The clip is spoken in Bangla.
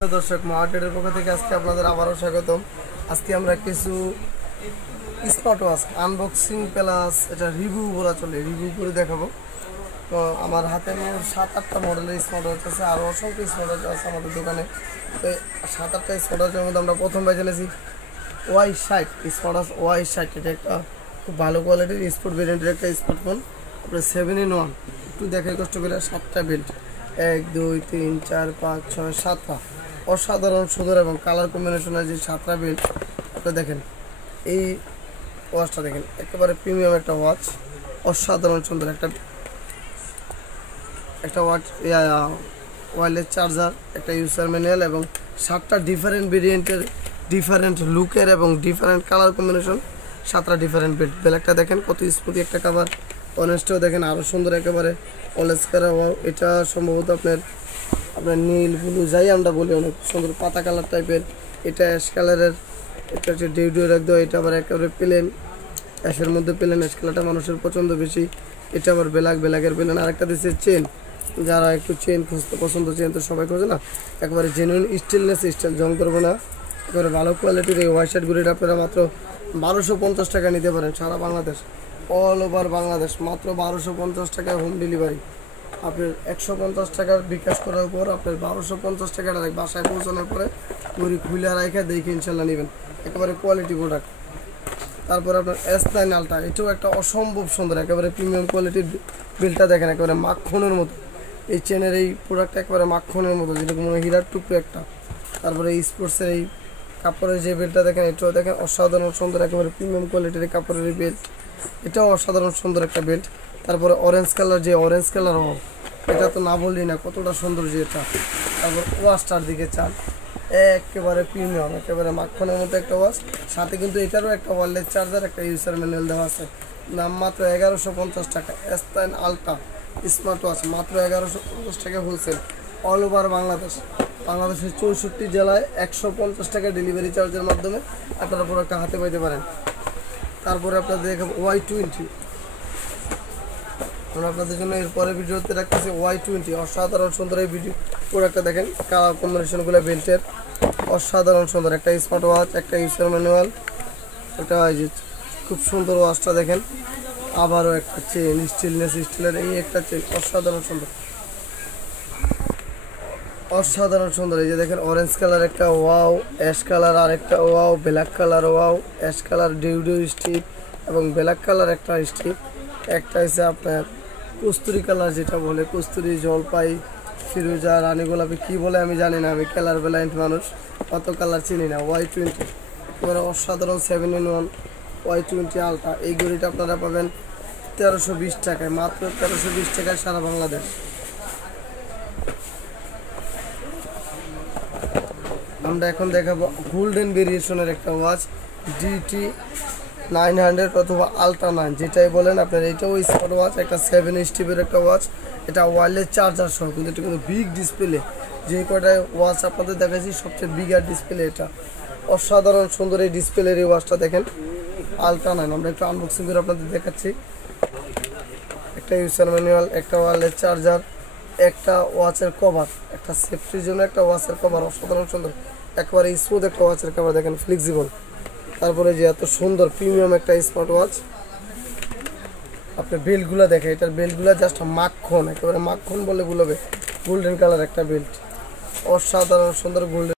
दर्शक मार्केटेर पक्ष থেকে আজকে আপনাদের আবারো স্বাগতম। আজকে আমরা কিছু স্মার্ট ওয়াচ আনবক্সিং প্লাস এটা রিভিউ বলা চলে রিভিউ করে দেখাবো। তো আমার হাতে 7-8টা মডেলের স্মার্ট ওয়াচ আছে, আর অসংখ্য স্মার্ট ওয়াচ আছে আমাদের দোকানে। তো 7-8টা স্মার্ট ওয়াচের মধ্যে আমরা প্রথম বাই জেনেছি Y60 স্মার্ট ওয়াচ Y60। এটা একটা খুব ভালো কোয়ালিটির স্পোর্ট ভেরিয়েন্টের একটা স্মার্টফোন। আপনার 7-in-1 একটু দেখাই কষ্ট করে 7টা বেল্ট 1 2 3 4 5 6 7টা অসাধারণ সুন্দর এবং কালার কম্বিনেশনের যে 7টা বেল্ট আপনি দেখেন। এই ওয়াচটা দেখেন একেবারে প্রিমিয়াম একটা ওয়াচ, অসাধারণ সুন্দর একটা ওয়াচ, ওয়্যারলেস চার্জার, একটা ইউজার ম্যানুয়াল এবং 7টা ডিফারেন্ট ভেরিয়েন্টের ডিফারেন্ট লুকের এবং ডিফারেন্ট কালার কম্বিনেশন 7টা ডিফারেন্ট বেল্ট। বেল্টটা দেখেন কত স্মুথি একটা কাভার, অনেস্টও দেখেন আরও সুন্দর একেবারে অলওয়েজ কালার। এটা সম্ভবত আপনার নীল ব্লু যাই আমরা বলি, অনেক সুন্দর পাতা কালার টাইপের। এটা অ্যাশ কালারের, এটা হচ্ছে ডিউডিওর একদম। এটা আবার একেবারে প্লেন অ্যাশের মধ্যে প্লেন অ্যাশ কালারটা মানুষের পছন্দ বেশি। এটা আবার ব্ল্যাকের প্লেন। আরেকটা দিচ্ছে চেন, যারা একটু চেন খুঁজতে পছন্দ, চেন তো সবাই খোঁজে না, একেবারে জেনুইন স্টেনলেস স্টিল, জং করবো না, একেবারে ভালো কোয়ালিটির এই ওয়াই শার্টগুলিটা আপনারা মাত্র 1250 টাকা নিতে পারেন সারা বাংলাদেশ, অল ওভার বাংলাদেশ মাত্র 1250 টাকায় হোম ডেলিভারি। আপনার 150 টাকার বিকাশ করার পর আপনার 1250 টাকাটা বাসায় পৌঁছানোর পরে ঘড়ি খুলে রাখা দেখে ইনশাল্লাহ নেবেন, একেবারে কোয়ালিটি প্রোডাক্ট। তারপর আপনার S9 আলট্রা, এটাও একটা অসম্ভব সুন্দর একেবারে প্রিমিয়াম কোয়ালিটির। বিলটা দেখেন একেবারে মাখনের মতো, এই চেনের এই প্রোডাক্টটা একেবারে মাখনের মতো, যেরকম মনে হীরার টুকরো একটা। তারপরে এই স্পোর্টসের এই কাপড়ের যে বেল্টটা দেখেন, এটাও দেখেন অসাধারণ সুন্দর একেবারে প্রিমিয়াম কোয়ালিটির কাপড়ের এই বেল্ট, এটাও অসাধারণ সুন্দর একটা বেল্ট। তারপরে অরেঞ্জ কালার, যে অরেঞ্জ কালার এটা তো না বললি না কতটা সুন্দর যে এটা। তারপর ওয়াচটার দিকে চান, একেবারে প্রিমিয়াম একেবারে মাখনের মতো একটা ওয়াচ, সাথে কিন্তু এটারও একটা ওয়্যারলেস চার্জার, একটা ইউজার ম্যানুয়াল দেওয়া আছে। দাম মাত্র 1150 টাকা। S9 আলট্রা স্মার্ট ওয়াচ মাত্র 1150 টাকা হোলসেল, অল ওভার বাংলাদেশের 64 জেলায় 150 টাকা ডেলিভারি চার্জের মাধ্যমে আপনারা প্রোডাক্টটা হাতে পাইতে পারেন। তারপরে আপনাদের দেখাবো Y20, আমরা আপনাদের জন্য এরপরে ভিডিওতে রাখতেছি Y20, অসাধারণ সুন্দর এই ভিডিও প্রোডাক্টটা দেখেন, কালার কম্বিনেশনগুলো বেল্টের অসাধারণ সুন্দর একটা স্মার্ট ওয়াচ, একটা ইউজার ম্যানুয়াল, একটা খুব সুন্দর ওয়াচটা দেখেন। আবারও একটা চেন স্টেনলেস স্টিলের, এই একটা চেন অসাধারণ সুন্দর। এই যে দেখেন অরেঞ্জ কালার একটা ওয়াও, অ্যাশ কালার আর একটা wow, black colour wow, ash colour ডিউডিও স্ট্রিপ এবং ব্ল্যাক কালার একটা স্ট্রিপ। একটা হচ্ছে আপনার কস্তুরি কালার, যেটা বলে কস্তুরি, জলপাই, ফিরোজা, রানী গোলাপি কী বলে আমি জানি না, আমি কালার ব্লাইন্ড মানুষ, অত কালার চিনি না। Y20 এবারে অসাধারণ 7-in-1 Y20 আলট্রা, এই ঘড়িটা আপনারা পাবেন 1320 টাকায়, মাত্র 1320 টাকায় সারা বাংলাদেশ। আমরা এখন দেখাবো গোল্ডেন ভেরিয়েশনের একটা ওয়াচ, DT900 অথবা আলট্রা 9 যেটাই বলেন আপনার। এটাও স্মার্ট ওয়াচ, একটা 7 স্টিপের একটা ওয়াচ, এটা ওয়্যারলেস চার্জার সহ, কিন্তু এটা কিন্তু বিগ ডিসপ্লে। যে কয়টায় ওয়াচ আপনাদের দেখাচ্ছি সবচেয়ে বিগার ডিসপ্লে এটা, অসাধারণ সুন্দর এই ডিসপ্লের এই ওয়াচটা দেখেন, আলট্রা 9। আমরা একটু আনবক্সিং করে আপনাদের দেখাচ্ছি। একটা ইউজার ম্যানুয়াল, একটা ওয়্যারলেস চার্জার, একটা ওয়াচের কভার, একটা সেফটির জন্য একটা ওয়াচের কভার, অসাধারণ সুন্দর একেবারে স্মুথ একটা ওয়াচের কভার দেখেন, ফ্লেক্সিবল। তারপরে যে এত সুন্দর প্রিমিয়াম একটা স্মার্ট ওয়াচ, আপনার বেল্টগুলো দেখে, এটার বেল্টগুলো জাস্ট মাখন, একেবারে মাখন বলে বলবে, গোল্ডেন কালার একটা বেল্ট, অসাধারণ সুন্দর গোল্ডেন।